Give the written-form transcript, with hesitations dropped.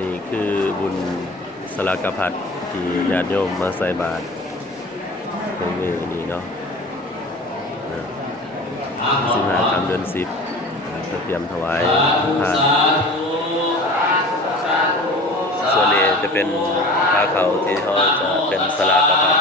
นี่คือบุญสลากพัดที่ญาติโยมมาใส่บาตรในมือนี้เนาะ15 ค่ำเดือน 10เพื่อเตรียมถวายทานส่วนนี้จะเป็นผ้าเขาวที่เขาจะเป็นสลากพัด